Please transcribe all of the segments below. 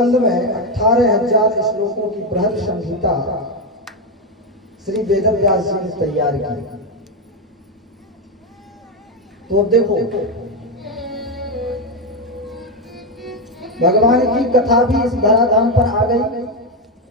स्कंद में 18,000 श्लोकों की बृहद संहिता श्री वेदव्यास जी ने तैयार की। तो अब देखो, भगवान की कथा भी इस धराधाम पर आ गई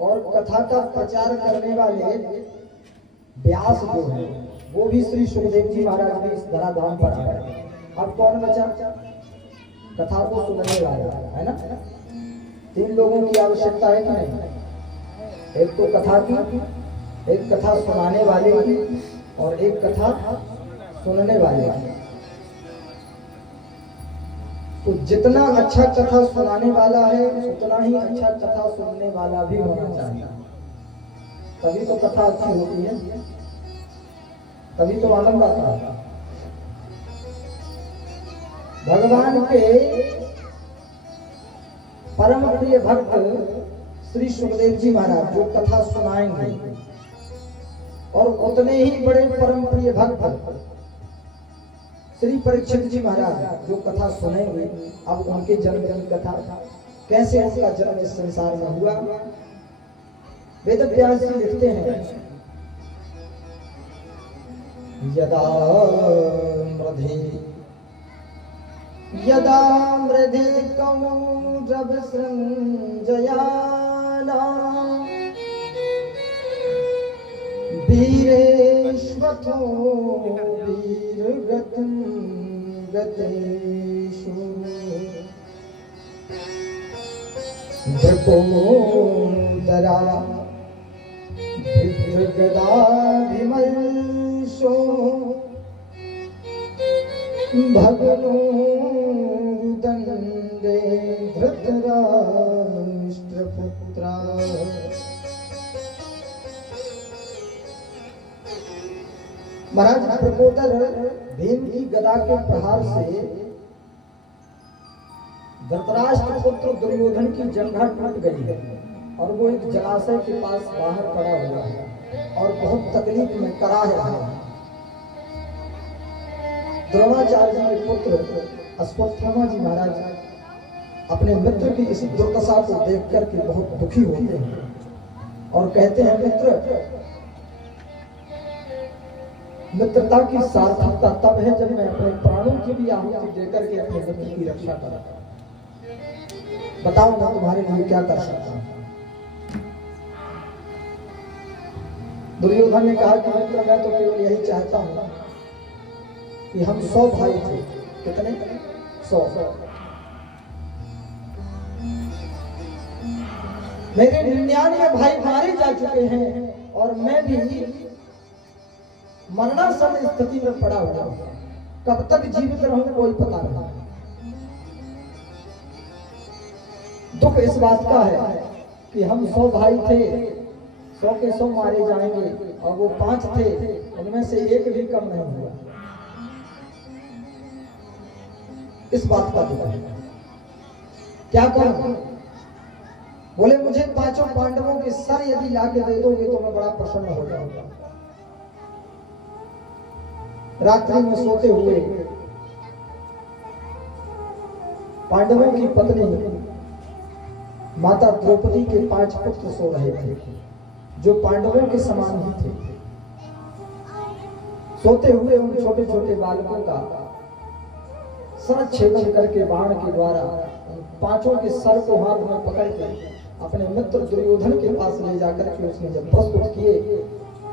और कथा का प्रचार करने वाले व्यास जो है वो भी श्री सुखदेव जी महाराज भी इस धराधाम पर आ गए। अब कौन बचा? कथा को सुनने वाला, है ना? 3 लोगों की आवश्यकता है कि नहीं? एक तो कथा की, एक कथा सुनाने वाले की और एक कथा सुनने वाले की। तो जितना अच्छा कथा सुनाने वाला है उतना ही अच्छा कथा सुनने वाला भी होना चाहिए, तभी तो कथा अच्छी होती है, तभी तो आनंद आता है। भगवान के परम प्रिय भक्त श्री सुखदेव जी महाराज जो कथा सुनाएंगे और उतने ही बड़े परम प्रिय भक्त श्री परीक्षित जी महाराज जो कथा सुनेंगे। अब उनके जन्म की कथा, कैसे उनका जन्म इस संसार में हुआ, वेदव्यास जी लिखते हैं, यदा मृधे कौरव सृञ्जयाना वीरेष्वथो वीरगतिं गतेषु वृकोदरा विभ्रगदाभिमर्शो भगनो दण्डे धृतराष्ट्रपुत्रा। महाराज प्रकोदर भीम की गदा के प्रहार से धृतराष्ट्र पुत्र दुर्योधन की जंघा टूट गई है और वो एक जलाशय के पास बाहर पड़ा हुआ है और बहुत तकलीफ में कराह रहा है। द्रोणाचार्य जी के पुत्र अश्वत्थामा जी महाराज अपने मित्र की इस दुर्दशा को देख करके बहुत दुखी होते हैं और कहते हैं, मित्रता की सार्थकता तब है जब मैं अपने प्राणों की भी आहुति देकर के अपने मित्र की रक्षा करा। बताओ मैं तुम्हारे लिए क्या कर सकता हूं? दुर्योधन ने कहा कि मित्र मैं तो केवल यही चाहता हूं कि हम 100 भाई थे। कितने? 100। मेरे 99 भाई मारे जा चुके हैं और मैं भी मरणासन स्थिति में पड़ा हुआ हूं। कब तक जीवित रहूं कोई पता नहीं। दुख इस बात का है कि हम 100 भाई थे, 100 के 100 मारे जाएंगे और वो 5 थे, उनमें से एक भी कम नहीं हुआ। इस बात का दुख है। क्या करूं? बोले मुझे 5 पांडवों के सर यदि लाके दे दोगे तो मैं बड़ा प्रसन्न हो जाऊंगा। रात्रि में सोते हुए पांडवों की पत्नी माता द्रौपदी के 5 पुत्र सो रहे थे जो पांडवों के समान ही थे। सोते हुए उन छोटे छोटे बालकों का सर छेदन करके बाण के द्वारा उन 5 के सर को हाथ में पकड़ के अपने मित्र दुर्योधन के पास ले जाकर के उसने जब प्रस्तुत किए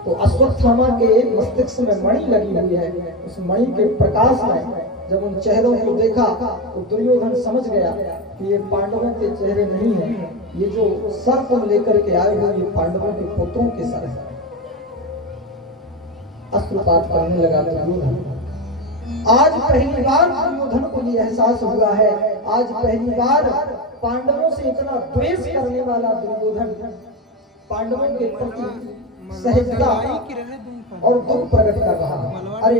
तो अश्वत्थामा के मस्तिष्क में मणि लगी हुई है। उस मणि के प्रकाश में जब उन चेहरों को देखा तो दुर्योधन समझ गया कि ये पांडवों के चेहरे नहीं हैं, ये जो सर को लेकर के आए हुए ये पांडवों के पुत्रों के सर हैं। अश्रुपात करने लगा दुर्योधन। आज पहली बार दुर्योधन को ये एहसास हुआ है, आज पहली बार पांडवों से इतना द्वेष करने वाला दुर्योधन पांडवों के प्रति सहजता और दुख प्रकट कर रहा है। अरे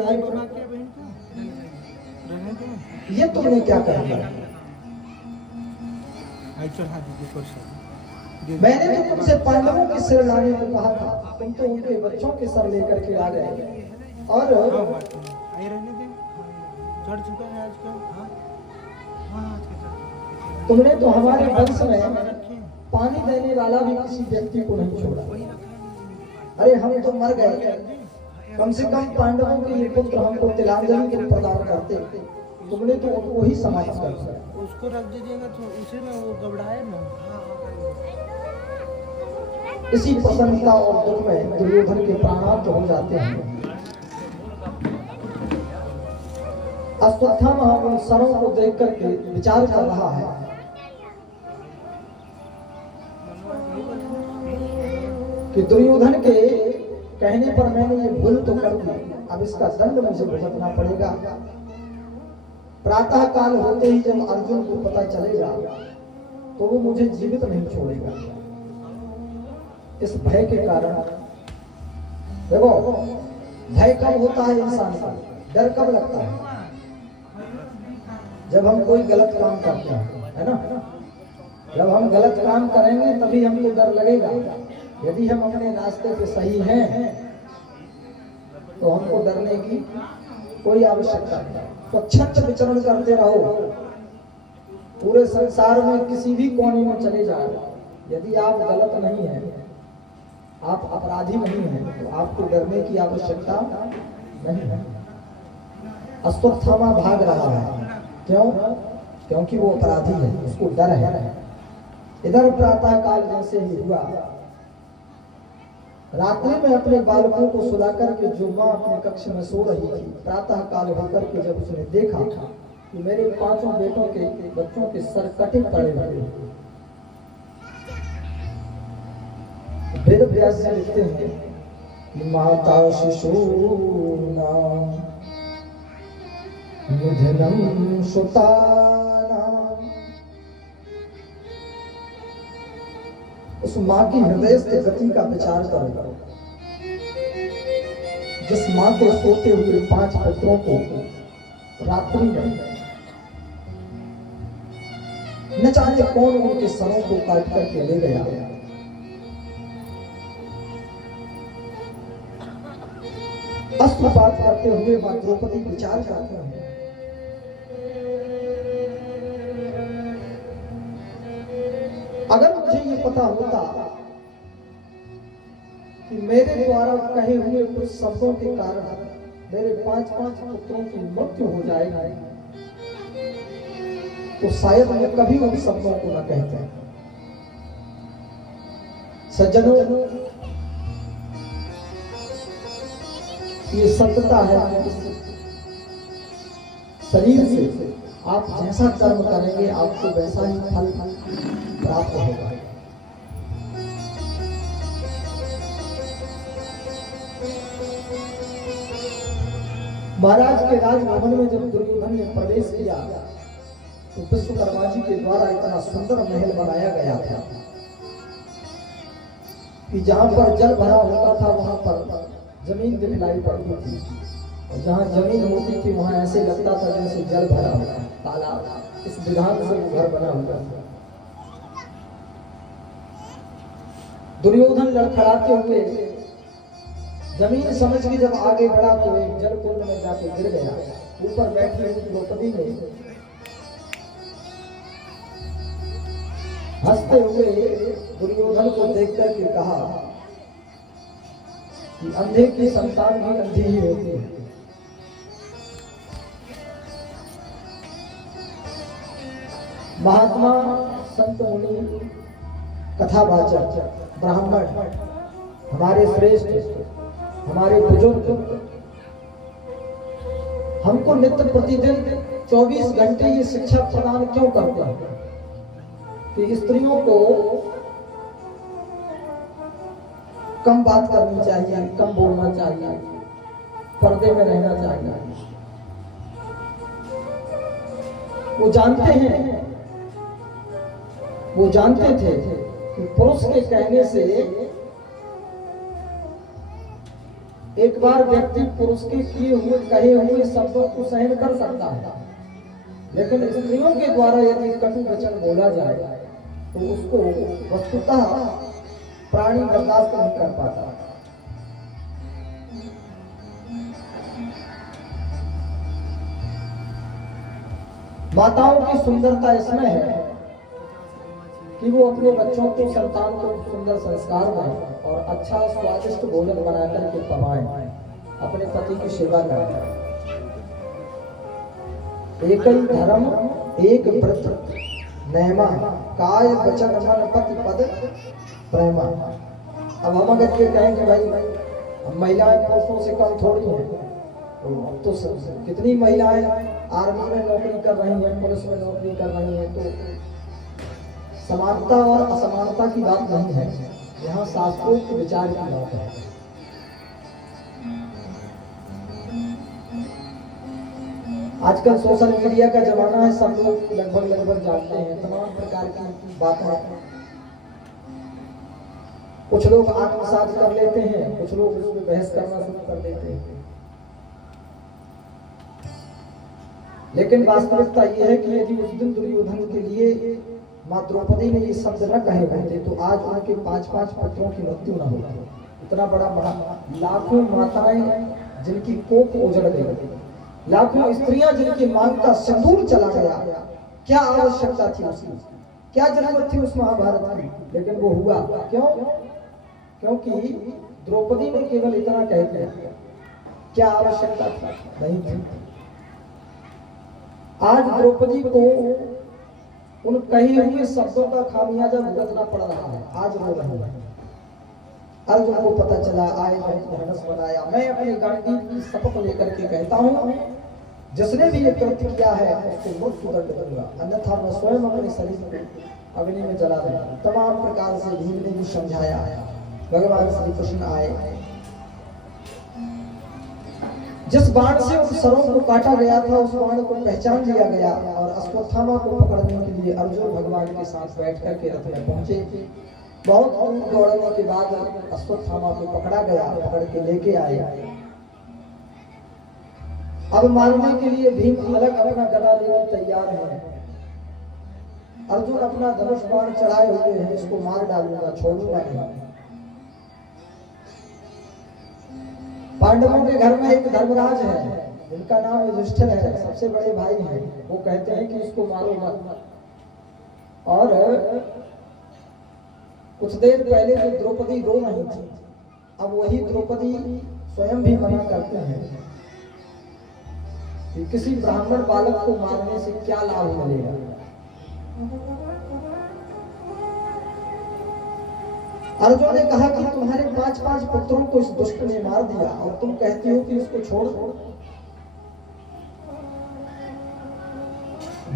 ये तुमने क्या कर दिया? मैंने तो तुमसे पांडवों के सिर लाने को कहा था, तुम तो उनके बच्चों के सर लेकर के आ गए और चढ़ चुका है आज का। तुमने तो हमारे वंश में पानी देने वाला भी किसी व्यक्ति को नहीं छोड़ा। अरे हम तो मर गए, कम से कम पांडवों के ये पुत्र हमको तिलांजलि के प्रदान करते, तुमने तो उनको ही समाप्त कर दिया। उसको रख दीजिएगा तो उसी में वो घबराए ना। इसी प्रसन्नता और दुख में दुर्योधन के प्राणांत हो जाते हैं। अश्वत्थामा उन सरों को देख करके विचार कर रहा है कि दुर्योधन के कहने पर मैंने ये भूल तो कर दी, अब इसका दंड मुझे भुगतना पड़ेगा। प्रातः काल होते ही जब अर्जुन को पता चलेगा तो वो मुझे जीवित नहीं छोड़ेगा। इस भय के कारण, देखो भय कब होता है इंसान का, डर कब लगता है? जब हम कोई गलत काम करते हैं, है ना? जब हम गलत काम करेंगे तभी हमको डर लगेगा। यदि हम अपने रास्ते पे सही हैं तो हमको डरने की कोई आवश्यकता नहीं। स्वच्छंद विचरण करते रहो, पूरे संसार में किसी भी कोने में चले जाओ, यदि आप गलत नहीं हैं, आप अपराधी नहीं हैं, तो आपको डरने की आवश्यकता नहीं है। अश्वत्थामा भाग रहा है, क्यों? क्योंकि वो अपराधी है, उसको डर है। इधर प्रातः काल जैसे ही हुआ, रात्रि में अपने बालकों को सुलाकर के जो माँ अपने कक्ष में सो रही थी, प्रातः काल होकर के जब उसने देखा कि मेरे 5 बेटों के बच्चों के सर कटे पड़े हुए, वेद व्यास जी लिखते हैं कि माता शिशूनां निधनं सुतानां, उस माँ की हृदय से गति का विचार करो, जिस माँ के सोते हुए 5 पुत्रों को रात्रि में न जाने कौन उनके सरों को काट करके ले गया। अस्त्रपात करते हुए मां द्रौपदी विचार करते हैं, अगर मुझे ये पता होता कि मेरे द्वारा कहे हुए कुछ शब्दों के कारण मेरे 5 पुत्रों की मृत्यु हो जाएगी, तो शायद मैं कभी उन शब्दों को न कहता। सज्जनों, ये सत्यता है कि शरीर से आप जैसा कर्म करेंगे आपको वैसा ही फल प्राप्त होगा। महाराज के राजभवन में जब दुर्योधन ने प्रवेश किया तो विश्वकर्मा जी के द्वारा इतना सुंदर महल बनाया गया था कि जहां पर जल भरा होता था वहां पर जमीन दिखलाई पड़ती थी, और जहां जमीन होती थी वहां ऐसे लगता था जैसे जल भरा होता तालाब। इस विधान से वो घर बना हुआ था। दुर्योधन लड़खड़ाते हुए जमीन समझ के जब आगे बढ़ा तो एक जल कुंड में जाके गिर गया। ऊपर बैठी हुई द्रौपदी ने हंसते हुए दुर्योधन को देखकर के कहा कि अंधे की संतान भी अंधी ही होती है। महात्मा, संत मुनि, कथावाचक, ब्राह्मण, हमारे श्रेष्ठ, हमारे बुजुर्ग हमको नित्य प्रतिदिन 24 घंटे ये शिक्षा प्रदान क्यों करते हैं कि स्त्रियों को कम बात करनी चाहिए, कम बोलना चाहिए, पर्दे में रहना चाहिए। वो जानते थे कि पुरुष के कहने से एक बार व्यक्ति पुरुष के किए हुए कहे हुए शब्दों को सहन कर सकता है, लेकिन स्त्रियों के द्वारा यदि कटु वचन बोला जाए तो उसको वस्तुतः प्राणी बर्दाश्त नहीं कर पाता। माताओं की सुंदरता इसमें है कि वो अपने बच्चों को, संतान को सुंदर संस्कार दें और अच्छा स्वादिष्ट भोजन बनाकर के खवाएं, अपने पति की सेवा करें। एक ही धर्म एक व्रत नैमा, काय वचन मन पति पद प्रेमा। अब हम अगर ये कहें कि भाई महिलाएं पुरुषों से कम थोड़ी हैं, तो कितनी महिलाएं आर्मी में नौकरी कर रही हैं, पुलिस में नौकरी कर रही हैं, तो समानता और असमानता की बात नहीं है, यहाँ शास्त्रों के विचार की बात है। आजकल सोशल मीडिया का जमाना है, सब लोग लगभग जानते हैं तमाम प्रकार की बातें। कुछ लोग आत्मसात कर लेते हैं, कुछ लोग उसमें बहस करना शुरू कर देते हैं। लेकिन वास्तविकता यह है कि यदि उस दिन दुर्योधन के लिए मां द्रौपदी ने ये शब्द न कहे होते तो आज उनके 5-5 पुत्रों की मृत्यु न होती। इतना बड़ा लाखों माताएं जिनकी कोख उजड़ गई, लाखों स्त्रियां जिनकी मांग का सिंदूर चला गया, क्या आवश्यकता थी उसकी, क्या जरूरत थी उस महाभारत की? लेकिन वो हुआ क्यों? क्योंकि द्रौपदी ने केवल इतना कह दिया। क्या आवश्यकता थी? नहीं थी। आज द्रौपदी को उन कहे हुए शब्दों का खामियाजा भुगतना पड़ रहा है। आज रो रहे हैं। अर्जुन को पता चला, आए बहुत धनुष बनाया। मैं अपने गांडी की शपथ लेकर के कहता हूँ, जिसने भी ये कृत्य किया है उसको मृत्यु दंड दूंगा, अन्यथा मैं स्वयं अपने शरीर को अग्नि में जला दूंगा। तमाम प्रकार से भीम ने भी समझाया। भगवान श्री कृष्ण आए। जिस बाण से उन सरों को काटा गया था उस बाण को पहचान लिया गया और अश्वत्थामा को पकड़ने के लिए अर्जुन भगवान के साथ बैठ कर के रथ में पहुंचे। बहुत दूर दौड़ने के बाद अश्वत्थामा को पकड़ा गया, पकड़ के लेके आए। अब मारने के लिए भीम अलग अपना गदा लेकर तैयार है। अर्जुन अपना धनुष बाण चढ़ाए हुए हैं, इसको मार डालूंगा, छोड़ूंगा नहीं। पांडवों के घर में एक धर्मराज है जिनका नाम युधिष्ठिर है, सबसे बड़े भाई हैं। वो कहते हैं कि इसको मारो मत। और कुछ देर पहले जो द्रौपदी रो रही थी, अब वही द्रौपदी स्वयं भी मना करते हैं कि किसी ब्राह्मण बालक को मारने से क्या लाभ मिलेगा। अर्जुन ने कहा कि तुम्हारे 5-5 पुत्रों को इस दुष्ट ने मार दिया और तुम कहती हो कि इसको छोड़ दो।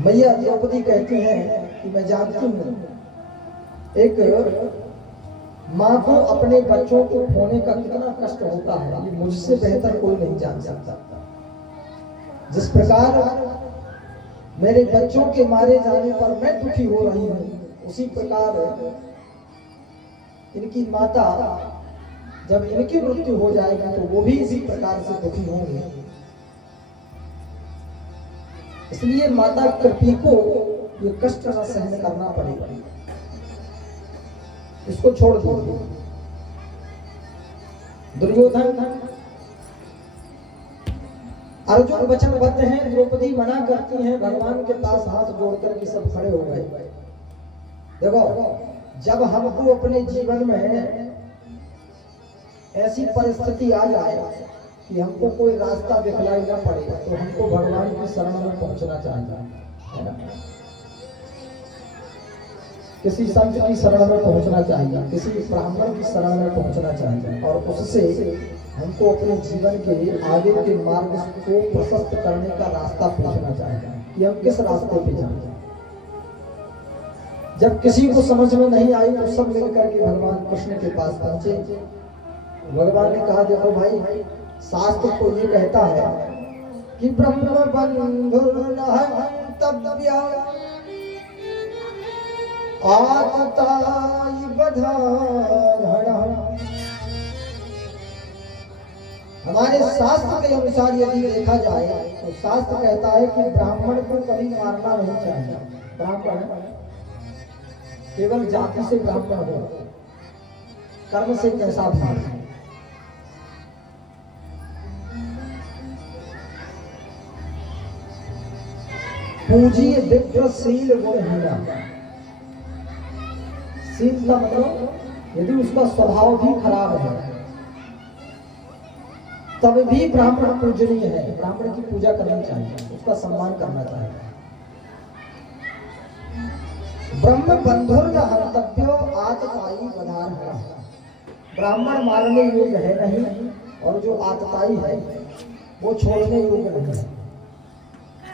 मैया द्रौपदी कहती हैं कि मैं जानती हूं एक मां को अपने बच्चों को खोने का कितना कष्ट होता है, ये मुझसे बेहतर कोई नहीं जान सकता। जिस प्रकार मेरे बच्चों के मारे जाने पर मैं दुखी हो रही हूं, उसी प्रकार इनकी माता जब इनकी मृत्यु हो जाएगी तो वो भी इसी प्रकार से दुखी होंगे। इसलिए माता कृपी को ये कष्ट न सहन करना पड़ेगा, इसको छोड़ दो। दुर्योधन अर्जुन वचनबद्ध हैं, द्रौपदी मना करती हैं, भगवान के पास हाथ जोड़कर के सब खड़े हो गए। देखो, जब हमको अपने जीवन में ऐसी परिस्थिति आ जाए कि हमको कोई रास्ता दिखलाई ना पड़े तो हमको भगवान की शरण में पहुंचना चाहिए, है ना? किसी संत की शरण में पहुंचना चाहिए, किसी ब्राह्मण की शरण में पहुंचना चाहिए और उससे हमको अपने जीवन के आगे के मार्ग को प्रशस्त करने का रास्ता पूछना चाहिए कि हम किस रास्ते पे जाएं। जब किसी को समझ में नहीं आई तो सब मिलकर के भगवान कृष्ण के पास पहुंचे। भगवान ने कहा, देखो भाई, शास्त्र तो ये कहता है कि ब्रह्म बंधुर्नहन्तव्य आततायि बधारणः। हमारे शास्त्र के अनुसार यदि देखा जाए तो शास्त्र कहता है कि ब्राह्मण को कभी मारना नहीं चाहिए। ब्राह्मण केवल जाति से ब्राह्मण हो, कर्म से कैसा भाव है। पूजिए विप्रशील गुणहीना। शील का मतलब यदि उसका स्वभाव भी खराब है तब भी ब्राह्मण पूजनीय है, ब्राह्मण की पूजा करनी चाहिए, उसका सम्मान करना चाहिए। ब्रह्म बंधुर न हंतव्यो आतताई बधान है, ब्राह्मण मारने योग्य है नहीं और जो आतताई है वो छोड़ने योग्य नहीं है।